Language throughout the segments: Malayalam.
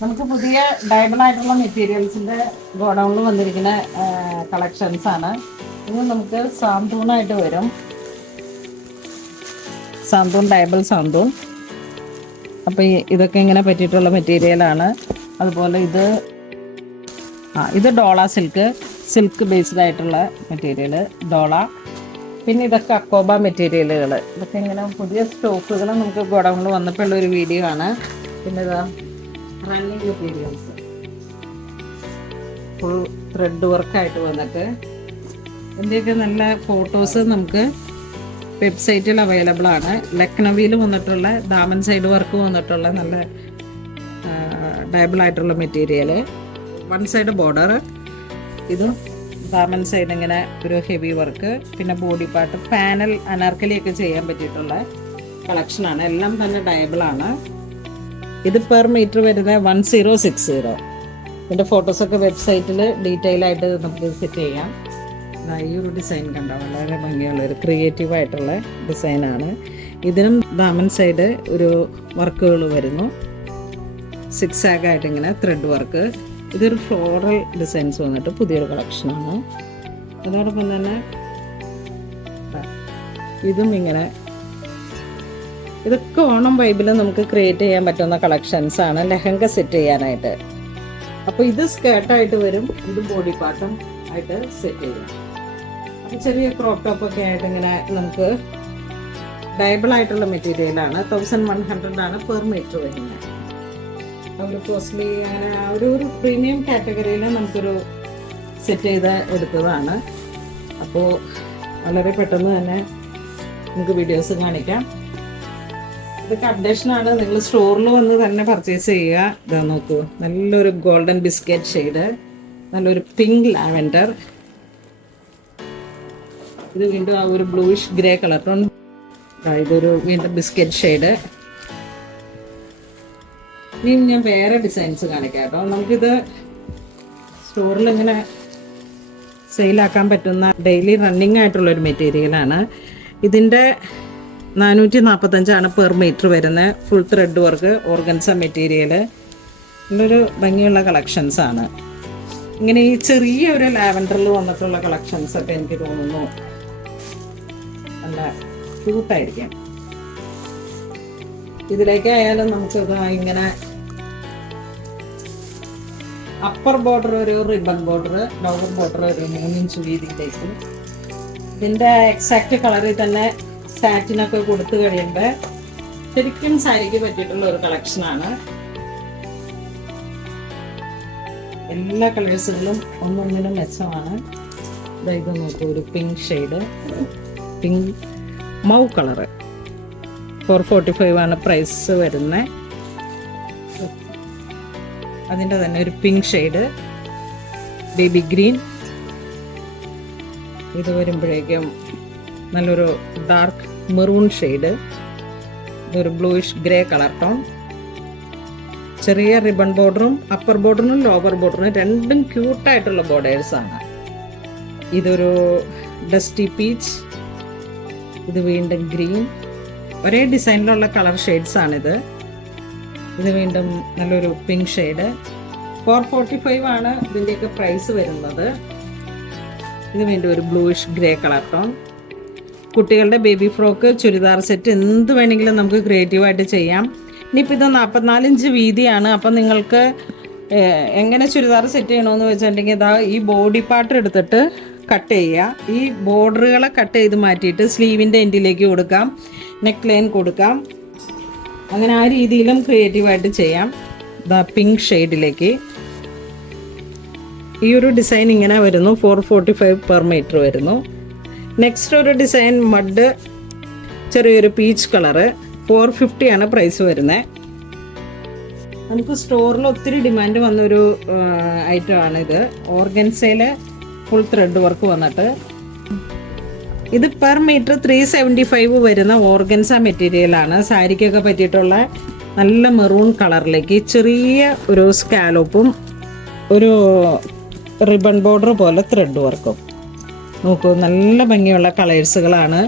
നമുക്ക് പുതിയ ഡയബിൾ ആയിട്ടുള്ള മെറ്റീരിയൽസിന്റെ ഗോഡൗണിൽ വന്നിരിക്കുന്ന കളക്ഷൻസ് ആണ്. ഇത് നമുക്ക് സാന്തൂണായിട്ട് വരും. സാന്തൂൺ ഡയബിൾ സാന്തൂൺ. അപ്പോൾ ഇതൊക്കെ ഇങ്ങനെ പറ്റിയിട്ടുള്ള മെറ്റീരിയലാണ്. അതുപോലെ ഇത് ഡോള സിൽക്ക് ബേസ്ഡ് ആയിട്ടുള്ള മെറ്റീരിയൽ ഡോള. പിന്നെ ഇതൊക്കെ അക്കോബ മെറ്റീരിയലുകൾ. ഇതൊക്കെ ഇങ്ങനെ പുതിയ സ്റ്റോക്കുകൾ നമുക്ക് ഗോഡൗണിൽ വന്നപ്പോഴുള്ള ഒരു വീഡിയോ ആണ്. പിന്നെ ഇതാ റണ്ണിങ് മെറ്റീരിയൽസ് ഫുൾ ത്രെഡ് വർക്കായിട്ട് വന്നിട്ട് ഇതിൻ്റെയൊക്കെ നല്ല ഫോട്ടോസ് നമുക്ക് വെബ്സൈറ്റിൽ അവൈലബിൾ ആണ്. ലക്നവിയിൽ വന്നിട്ടുള്ള ദാമൻ സൈഡ് വർക്ക് വന്നിട്ടുള്ള നല്ല ഡയബിൾ ആയിട്ടുള്ള മെറ്റീരിയൽ. വൺ സൈഡ് ബോർഡർ, ഇതും ദാമൻ സൈഡ് ഇങ്ങനെ ഒരു ഹെവി വർക്ക്. പിന്നെ ബോഡി പാർട്ട് പാനൽ അനാർക്കലിയൊക്കെ ചെയ്യാൻ പറ്റിയിട്ടുള്ള കളക്ഷനാണ്. എല്ലാം തന്നെ ഡയബിളാണ്. ഇത് പെർ മീറ്റർ വരുന്നത് 1060. ഇതിൻ്റെ ഫോട്ടോസൊക്കെ വെബ്സൈറ്റിൽ ഡീറ്റെയിൽ ആയിട്ട് നമുക്ക് സെറ്റ് ചെയ്യാം. ഈ ഒരു ഡിസൈൻ കണ്ടോ, വളരെ ഭംഗിയുള്ള ഒരു ക്രിയേറ്റീവായിട്ടുള്ള ഡിസൈനാണ്. ഇതിനും ദാമൻ സൈഡ് ഒരു വർക്കുകൾ വരുന്നു, 6 ആയിട്ട് ഇങ്ങനെ ത്രെഡ് വർക്ക്. ഇതൊരു ഫ്ലോറൽ ഡിസൈൻസ് വന്നിട്ട് പുതിയൊരു കളക്ഷനാണ്. അതോടൊപ്പം തന്നെ ഇതും ഇങ്ങനെ, ഇതൊക്കെ ഓണം വൈബിൽ നമുക്ക് ക്രിയേറ്റ് ചെയ്യാൻ പറ്റുന്ന കളക്ഷൻസ് ആണ്, ലെഹങ്ക സെറ്റ് ചെയ്യാനായിട്ട്. അപ്പോൾ ഇത് സ്കേർട്ടായിട്ട് വരും, ഇത് ബോഡി പാർട്ടും ആയിട്ട് സെറ്റ് ചെയ്യാം. അപ്പോൾ ചെറിയ ക്രോപ്പ് ടോപ്പൊക്കെ ആയിട്ട് ഇങ്ങനെ നമുക്ക് ഡയബിൾ ആയിട്ടുള്ള മെറ്റീരിയലാണ്. 1100 ആണ് പെർ മീറ്റർ വരുന്നത്. ഒരു കോസ്റ്റ്ലി അങ്ങനെ ഒരു പ്രീമിയം കാറ്റഗറിയിൽ നമുക്കൊരു സെറ്റ് ചെയ്ത് എടുത്തതാണ്. അപ്പോൾ വളരെ പെട്ടെന്ന് തന്നെ നമുക്ക് വീഡിയോസ് കാണിക്കാം. ഇതൊക്കെ അപ്ഡേഷനാണ്. നിങ്ങൾ സ്റ്റോറിൽ വന്ന് തന്നെ പർച്ചേസ് ചെയ്യുക. ഇതാ നോക്കൂ, നല്ലൊരു ഗോൾഡൻ ബിസ്ക്കറ്റ് ഷെയ്ഡ്, നല്ലൊരു പിങ്ക് ലാവൻഡർ. ഇത് വീണ്ടും ആ ഒരു ബ്ലൂയിഷ് ഗ്രേ കളർ ടോൺ. ഇതൊരു വീണ്ടും ബിസ്ക്കറ്റ് ഷെയ്ഡ്. ഇനിയും ഞാൻ വേറെ ഡിസൈൻസ് കാണിക്കാം കേട്ടോ. നമുക്കിത് സ്റ്റോറിൽ ഇങ്ങനെ സെയിലാക്കാൻ പറ്റുന്ന ഡെയിലി റണ്ണിങ് ആയിട്ടുള്ളൊരു മെറ്റീരിയലാണ്. ഇതിൻ്റെ 445 പെർ മീറ്റർ വരുന്നത്. Full thread work, organza material. നല്ലൊരു ഭംഗിയുള്ള കളക്ഷൻസാണ്. ഇങ്ങനെ ഈ ചെറിയ ഒരു ലാവൻഡറിൽ വന്നിട്ടുള്ള കളക്ഷൻസൊക്കെ എനിക്ക് തോന്നുന്നു നല്ല ക്യൂട്ടായിരിക്കും. ഇതിലേക്കായാലും നമുക്ക് ഇങ്ങനെ അപ്പർ ബോർഡർ ഒരു റിബൺ ബോർഡർ, ലോവർ ബോർഡർ ഒരു 3 ഇഞ്ച് വീതിയിലേക്ക്. ഇതിൻ്റെ എക്സാക്റ്റ് കളറിൽ തന്നെ സാറ്റിനൊക്കെ കൊടുത്തു കഴിയുമ്പോൾ ശരിക്കും സാരിക്ക് പറ്റിയിട്ടുള്ള ഒരു കളക്ഷനാണ്. എല്ലാ കളേഴ്സുകളും ഒന്നൊന്നിനും മെച്ചമാണ്. ഇത് നോക്കൂ, ഒരു പിങ്ക് ഷെയ്ഡ്, പിങ്ക് മൗ കളറ്. 445 ആണ് പ്രൈസ് വരുന്നത്. അതിൻ്റെ തന്നെ ഒരു പിങ്ക് ഷെയ്ഡ്, ബേബി ഗ്രീൻ. ഇത് വരുമ്പോഴേക്കും നല്ലൊരു ഡാർക്ക് മെറൂൺ ഷെയ്ഡ്, ഇതൊരു ബ്ലൂയിഷ് ഗ്രേ കളർ ടോൺ. ചെറിയ റിബൺ ബോർഡറും അപ്പർ ബോർഡറിനും ലോവർ ബോർഡറിനും രണ്ടും ക്യൂട്ടായിട്ടുള്ള ബോർഡേഴ്സാണ്. ഇതൊരു ഡസ്റ്റി പീച്ച്, ഇത് വീണ്ടും ഗ്രീൻ. ഒരേ ഡിസൈനിലുള്ള കളർ ഷെയ്ഡ്സാണിത്. ഇത് വീണ്ടും നല്ലൊരു പിങ്ക് ഷെയ്ഡ്. 445 ആണ് ഇതിൻ്റെയൊക്കെ പ്രൈസ് വരുന്നത്. ഇത് വീണ്ടും ഒരു ബ്ലൂയിഷ് ഗ്രേ കളർ ടോൺ. കുട്ടികളുടെ ബേബി ഫ്രോക്ക്, ചുരിദാർ സെറ്റ് എന്ത് വേണമെങ്കിലും നമുക്ക് ക്രിയേറ്റീവായിട്ട് ചെയ്യാം. ഇനിയിപ്പോൾ ഇത് 44 ഇഞ്ച് വീതിയാണ്. അപ്പം നിങ്ങൾക്ക് എങ്ങനെ ചുരിദാർ സെറ്റ് ചെയ്യണമെന്ന് വെച്ചിട്ടുണ്ടെങ്കിൽ ഇതാ ഈ ബോഡി പാർട്ട് എടുത്തിട്ട് കട്ട് ചെയ്യുക. ഈ ബോർഡറുകളെ കട്ട് ചെയ്ത് മാറ്റിയിട്ട് സ്ലീവിൻ്റെ എൻഡിലേക്ക് കൊടുക്കാം, നെക്ക് ലൈൻ കൊടുക്കാം. അങ്ങനെ ആ രീതിയിലും ക്രിയേറ്റീവായിട്ട് ചെയ്യാം. ഇതാ പിങ്ക് ഷെയ്ഡിലേക്ക് ഈ ഒരു ഡിസൈൻ ഇങ്ങനെ വരുന്നു. 445 പെർ മീറ്റർ വരുന്നു. നെക്സ്റ്റ് ഒരു ഡിസൈൻ മഡ്, ചെറിയൊരു പീച്ച് കളറ്, 450 ആണ് പ്രൈസ് വരുന്നത്. നമുക്ക് സ്റ്റോറിൽ ഒത്തിരി ഡിമാൻഡ് വന്നൊരു ഐറ്റമാണ് ഇത്. ഓർഗൻസയിൽ ഫുൾ ത്രെഡ് വർക്ക് വന്നിട്ട് ഇത് പെർ മീറ്റർ 375 വരുന്ന ഓർഗൻസ മെറ്റീരിയലാണ്. സാരിക്കൊക്കെ പറ്റിയിട്ടുള്ള നല്ല മെറൂൺ കളറിലേക്ക് ചെറിയ ഒരു സ്കാലോപ്പും ഒരു റിബൺ ബോർഡർ പോലെ ത്രെഡ് വർക്കും. നോക്കൂ, നല്ല ഭംഗിയുള്ള കളേഴ്സുകളാണ്.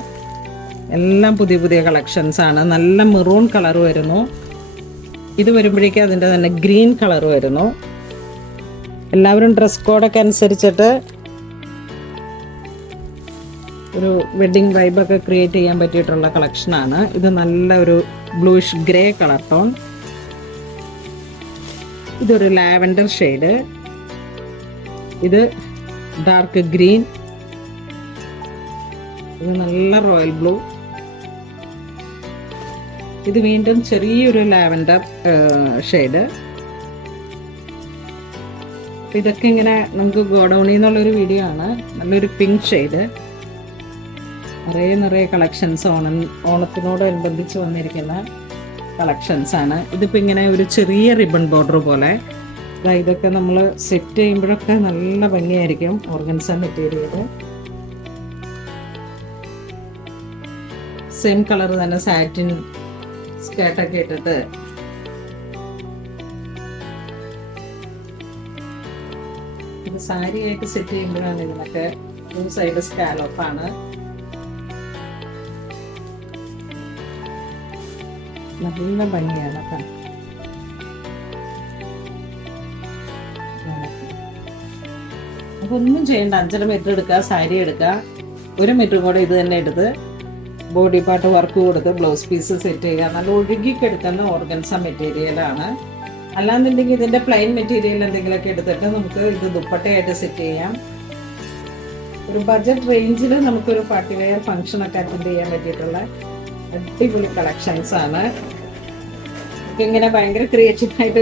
എല്ലാം പുതിയ പുതിയ കളക്ഷൻസാണ്. നല്ല മെറൂൺ കളർ വരുന്നു. ഇത് വരുമ്പോഴേക്കും അതിൻ്റെ തന്നെ ഗ്രീൻ കളർ വരുന്നു. എല്ലാവരും ഡ്രസ് കോഡൊക്കെ അനുസരിച്ചിട്ട് ഒരു വെഡ്ഡിങ് വൈബൊക്കെ ക്രിയേറ്റ് ചെയ്യാൻ പറ്റിയിട്ടുള്ള കളക്ഷനാണ്. ഇത് നല്ല ഒരു ബ്ലൂയിഷ് ഗ്രേ കളർ ടോൺ. ഇതൊരു ലാവൻഡർ ഷെയ്ഡ്. ഇത് ഡാർക്ക് ഗ്രീൻ. ഇത് നല്ല റോയൽ ബ്ലൂ. ഇത് വീണ്ടും ചെറിയൊരു ലാവൻഡർ ഷെയ്ഡ്. ഇതൊക്കെ ഇങ്ങനെ നമുക്ക് ഗോഡൗണിൽ നിന്നുള്ളൊരു വീഡിയോ ആണ്. നല്ലൊരു പിങ്ക് ഷെയ്ഡ്. നിറയെ കളക്ഷൻസ് ഓണത്തിനോടനുബന്ധിച്ച് വന്നിരിക്കുന്ന കളക്ഷൻസാണ്. ഇതിപ്പോൾ ഇങ്ങനെ ഒരു ചെറിയ റിബൺ ബോർഡർ പോലെ. ഇതൊക്കെ നമ്മൾ സെറ്റ് ചെയ്യുമ്പോഴൊക്കെ നല്ല ഭംഗിയായിരിക്കും. Organza material. സെയിം കളർ തന്നെ സാറ്റിൻ സ്കേർട്ടൊക്കെ ഇട്ടിട്ട് ഇത് സാരി ആയിട്ട് സെറ്റ് ചെയ്യുമ്പോഴാണ് ഇതിനൊക്കെ. ഒരു സൈഡ് സ്കാലോപ്പാണ്. നല്ല ഭംഗിയാണ്. അപ്പൊ ഒന്നും ചെയ്യണ്ട. 5.5 മീറ്റർ എടുക്കുക, സാരി എടുക്കുക. 1 മീറ്റർ കൂടെ ഇത് തന്നെ എടുത്ത് ബോഡി പാർട്ട് വർക്ക് കൊടുത്ത് ബ്ലൗസ് പീസ് സെറ്റ് ചെയ്യുക. നല്ല ഒഴുകിക്കെടുക്കുന്ന ഓർഗൻസ മെറ്റീരിയലാണ്. അല്ലാന്നുണ്ടെങ്കിൽ ഇതിന്റെ പ്ലെയിൻ മെറ്റീരിയൽ എന്തെങ്കിലുമൊക്കെ എടുത്തിട്ട് നമുക്ക് ഇത് ദുപ്പട്ടയായിട്ട് സെറ്റ് ചെയ്യാം. ഒരു ബഡ്ജറ്റ് റേഞ്ചിൽ നമുക്കൊരു പാർട്ടി വെയർ ഫംഗ്ഷൻ ഒക്കെ അറ്റൻഡ് ചെയ്യാൻ പറ്റിയിട്ടുള്ള അടിപൊളി കളക്ഷൻസ് ആണ്. ഇങ്ങനെ ഭയങ്കര ക്രിയേറ്റീവായിട്ട്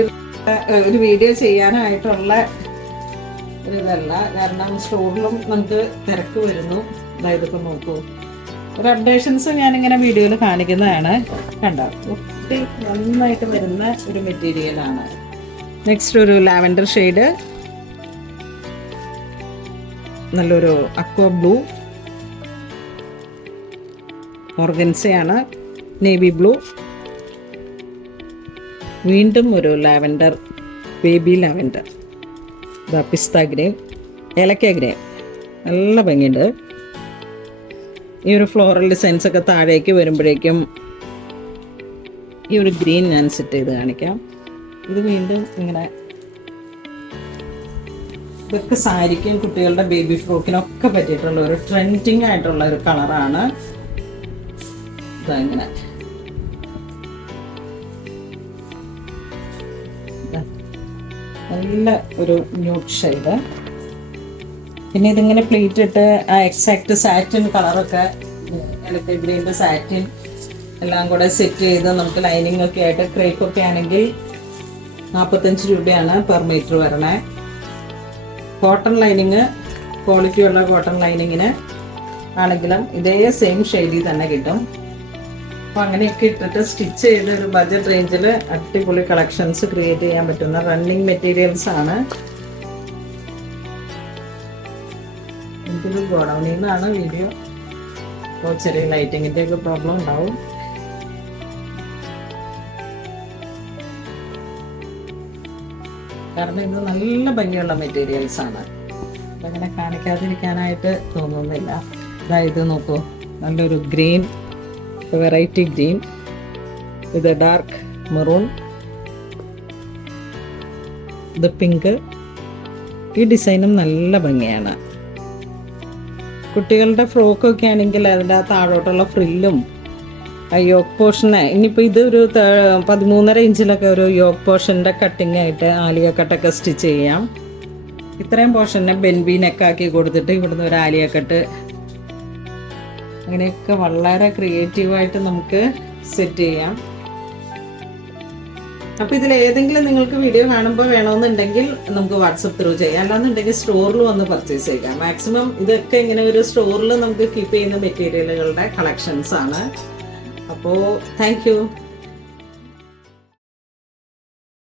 ഒരു വീഡിയോ ചെയ്യാനായിട്ടുള്ള ഒരു ഇതല്ല. കാരണം സ്റ്റോറിലും നമുക്ക് തിരക്ക് വരുന്നു. അതായത് ഇപ്പം നോക്കൂ, ഒരു അപ്ഡേഷൻസ് ഞാനിങ്ങനെ വീഡിയോയിൽ കാണിക്കുന്നതാണ്. കണ്ടോ, ഒത്തിരി നന്നായിട്ട് വരുന്ന ഒരു മെറ്റീരിയലാണ്. നെക്സ്റ്റ് ഒരു ലാവൻഡർ ഷെയ്ഡ്. നല്ലൊരു അക്വ ബ്ലൂ. ഓർഗൻസയാണ്. Navy blue. വീണ്ടും ഒരു ലാവൻഡർ, ബേബി ലാവൻഡർ. ഇതാ പിസ്ത ഗ്രേ, ഏലക്ക ഗ്രേ. നല്ല ഭംഗിയുണ്ട്. ഈ ഒരു ഫ്ലോറൽ ഡിസൈൻസ് ഒക്കെ താഴേക്ക് വരുമ്പോഴേക്കും ഈ ഒരു ഗ്രീൻ ഞാൻ സെറ്റ് ചെയ്ത് കാണിക്കാം. ഇത് വീണ്ടും ഇങ്ങനെ ഇതൊക്കെ സാരിക്കും കുട്ടികളുടെ ബേബി ഫ്രോക്കിനൊക്കെ പറ്റിയിട്ടുള്ള ഒരു ട്രെൻഡിങ് ആയിട്ടുള്ള ഒരു കളറാണ്. ഇങ്ങനെ നല്ല ഒരു ന്യൂഡ് ഷെയ്ഡ്. പിന്നെ ഇതിങ്ങനെ പ്ലേറ്റ് ഇട്ട് ആ എക്സാക്ട് സാറ്റിൻ കളറൊക്കെ ഇലക്ട്രിക് ഗ്രീൻ്റെ സാറ്റിൻ എല്ലാം കൂടെ സെറ്റ് ചെയ്ത് നമുക്ക് ലൈനിങ് ഒക്കെ ആയിട്ട് ക്രേപ്പ് ഒക്കെ ആണെങ്കിൽ 45 രൂപയാണ് പെർ മീറ്റർ വരണേ. കോട്ടൺ ലൈനിങ്, ക്വാളിറ്റിയുള്ള കോട്ടൺ ലൈനിങ്ങിന് ആണെങ്കിലും ഇതേ സെയിം ഷെയ്ഡിൽ തന്നെ കിട്ടും. അപ്പോൾ അങ്ങനെയൊക്കെ ഇട്ടിട്ട് സ്റ്റിച്ച് ചെയ്ത് ഒരു ബഡ്ജറ്റ് റേഞ്ചിൽ അടിപൊളി കളക്ഷൻസ് ക്രിയേറ്റ് ചെയ്യാൻ പറ്റുന്ന റണ്ണിങ് മെറ്റീരിയൽസ് ആണ്. എനിക്കൊരു ഗോഡൗണിൽ നിന്നാണ് വീഡിയോ. അപ്പോൾ ചെറിയ ലൈറ്റിങ്ങിൻ്റെ ഒക്കെ പ്രോബ്ലം ഉണ്ടാവും. കാരണം ഇത് നല്ല ഭംഗിയുള്ള മെറ്റീരിയൽസ് ആണ്. അങ്ങനെ കാണിക്കാതിരിക്കാനായിട്ട് തോന്നുന്നില്ല. അതായത് നോക്കൂ, നല്ലൊരു ഗ്രീൻ, വെറൈറ്റി ഗ്രീൻ. ഇത് ഡാർക്ക് മെറൂൺ. ഇത് പിങ്ക്. ഈ ഡിസൈനും നല്ല ഭംഗിയാണ്. കുട്ടികളുടെ ഫ്രോക്കൊക്കെ ആണെങ്കിൽ അതിൻ്റെ താഴോട്ടുള്ള ഫ്രില്ലും യോക്ക് പോർഷന്, ഇനിയിപ്പോൾ ഇത് ഒരു 13.5 ഇഞ്ചിലൊക്കെ ഒരു യോക്ക് പോർഷൻ്റെ കട്ടിങ് ആയിട്ട് ആലിയ കട്ടൊക്കെ സ്റ്റിച്ച് ചെയ്യാം. ഇത്രയും പോർഷനെ ബെൻബി നെക്കാക്കി കൊടുത്തിട്ട് ഇവിടുന്ന് ഒരു ആലിയ കട്ട്, അങ്ങനെയൊക്കെ വളരെ ക്രിയേറ്റീവായിട്ട് നമുക്ക് സെറ്റ് ചെയ്യാം. അപ്പോൾ ഇതിൽ ഏതെങ്കിലും നിങ്ങൾക്ക് വീഡിയോ കാണുമ്പോൾ വേണമെന്നുണ്ടെങ്കിൽ നമുക്ക് വാട്സപ്പ് ത്രൂ ചെയ്യാം. അല്ലാന്നുണ്ടെങ്കിൽ സ്റ്റോറിൽ വന്ന് പർച്ചേസ് ചെയ്യാം. മാക്സിമം ഇതൊക്കെ ഇങ്ങനെ ഒരു സ്റ്റോറിൽ നമുക്ക് കീപ്പ് ചെയ്യുന്ന മെറ്റീരിയലുകളുടെ കളക്ഷൻസ് ആണ്. അപ്പോൾ താങ്ക് യു.